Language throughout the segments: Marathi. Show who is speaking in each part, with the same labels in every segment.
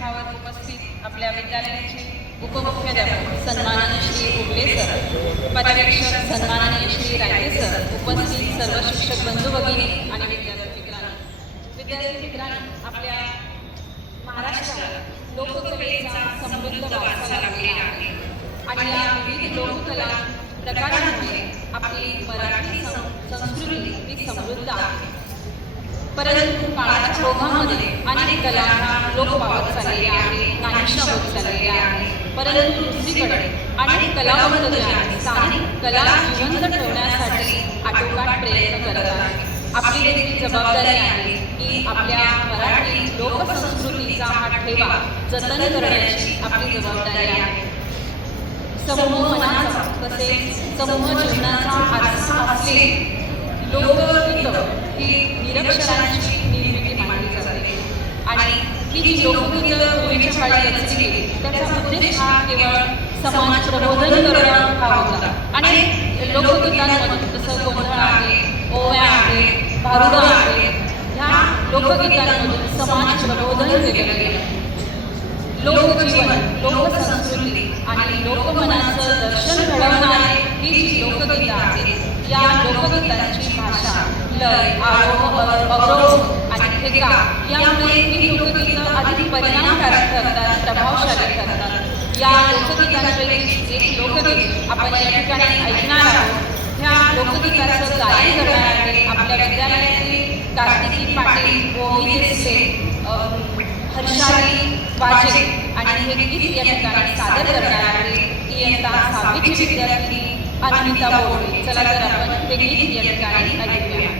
Speaker 1: व्यासपीठावर उपस्थित आपल्या विद्यालयाचे उपमुख्याध्यापक सन्माननीय श्री उगले सर पर्यवेक्षक सन्माननीय श्री रायते सर उपस्थित सर्व शिक्षक बंधू भगिनी आणि विद्यार्थी मित्रांनो. विद्यार्थी मित्रांनो आपल्या महाराष्ट्रात लोककलेचा समृद्ध वारसा लाभलेला आहे. आणि या विविध लोककला प्रकारांमुळे आपली मराठी संस्कृती ही समृद्ध आहे. परंतु काळाच्या ओघामध्ये अनेक कलांना लोक पावत चाललेले आहे नाहीशा होत चाललेले आहे परंतु दुसरीकडे अनेक कलावंत जे आहेत स्थानिक कला जिवंत ठेवण्यासाठी आटोकाट प्रयत्न करत आहे आपली देखील जबाबदारी आहे की आपल्या मराठी लोकसंस्कृतीचा हा ठेवा जतन करण्याची आपली जबाबदारी आहे. समूह मनाचा तसेच समूह जीवनाचा आरसा लोकगीत ही निरक्षरांची निर्मिती मानली जाते. आणि ही जी लोकगीत पूर्वीच्या काळी रचली गेली त्याचा उद्देश हा केवळ समाज प्रबोधन करणं हा होता. आणि जसं गोंधळ आहे ओव्या आहे भारुडं आहे ह्या लोकगीतांमधून समाज प्रबोधन केलं गेलं. लोकजीवन लोकसंस्कृती आणि लोकमनाचं दर्शन घडवणारे ही जी लोकगीतं आहेत या लोकगीतांची लय आरोह आणि ठेका यामुळे ही लोकगीतं अधिक परिणामकारक ठरतात प्रभावशाली ठरतात. या लोकगीतांपैकी एक लोकगीत आपण या ठिकाणी ऐकणार आहोत ह्या लोकगीताचं गायन करणारे आपल्या विद्यालयातील कार्तिकी पाटील हर्षाली वाजे आणि हे गीत या ठिकाणी सादर करणार आहे इयत्ता सहावीची विद्यार्थी अनिता बोर्डे चला तर आपण हे गीत या ठिकाणी ऐकूया.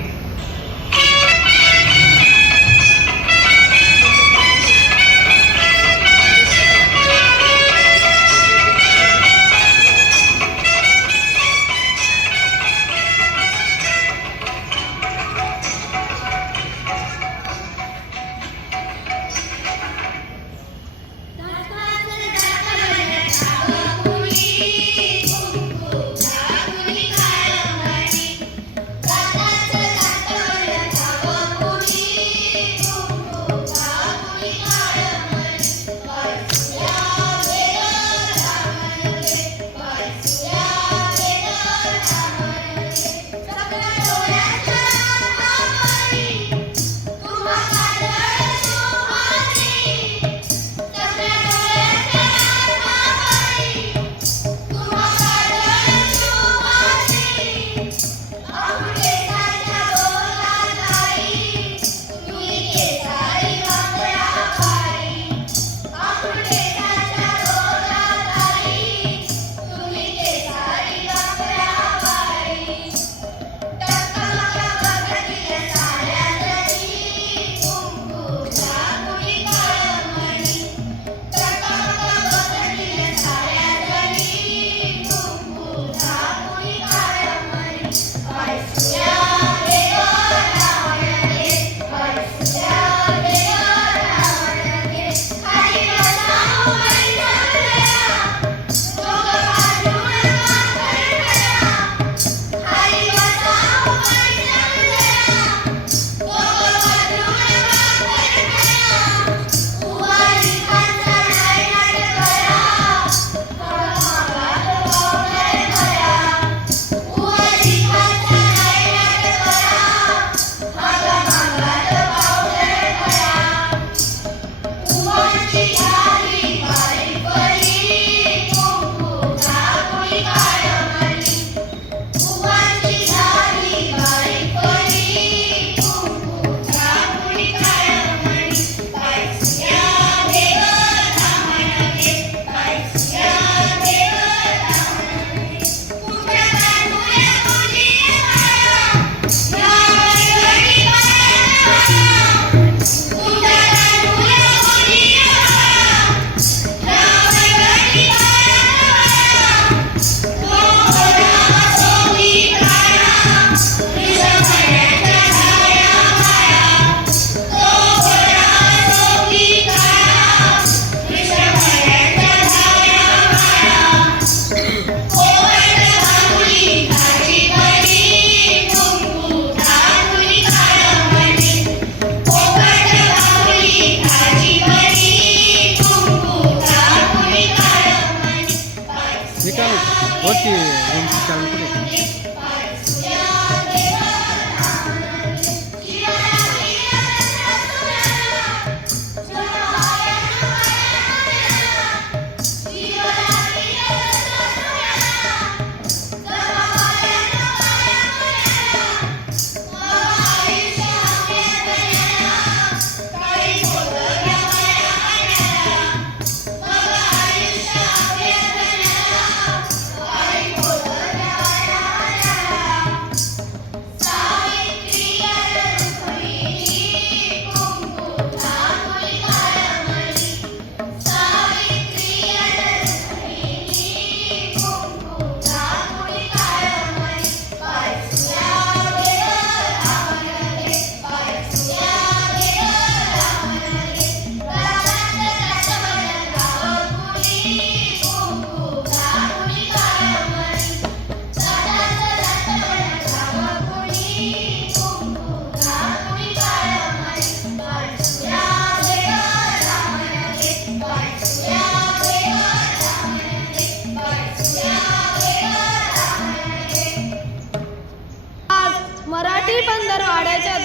Speaker 2: 멋지. 이런 직장을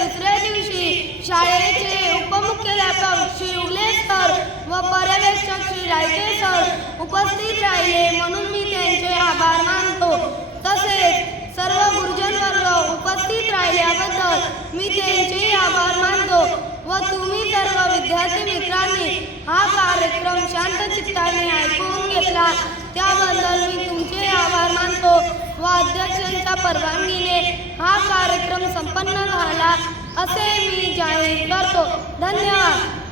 Speaker 2: दुसऱ्या दिवशी शाळेचे उपमुख्याध्यापक श्री उगले सर व पर्यवेक्षक श्री रायके सर उपस्थित राहिले म्हणून मी त्यांचे आभार मानतो. तसेच सर्व गुरुजन वर्ग उपस्थित राहिल्याबद्दल मी त्यांचे आभार मानतो व तुम्ही सर्व विद्यार्थी मित्रांनी हा कार्यक्रम शांत चित्ताने ऐकून घेतला. त्याबद्दल मी व अध्यक्षांच्या परवानगीने हा कार्यक्रम संपन्न झाला असे मी जाहीर करतो. धन्यवाद.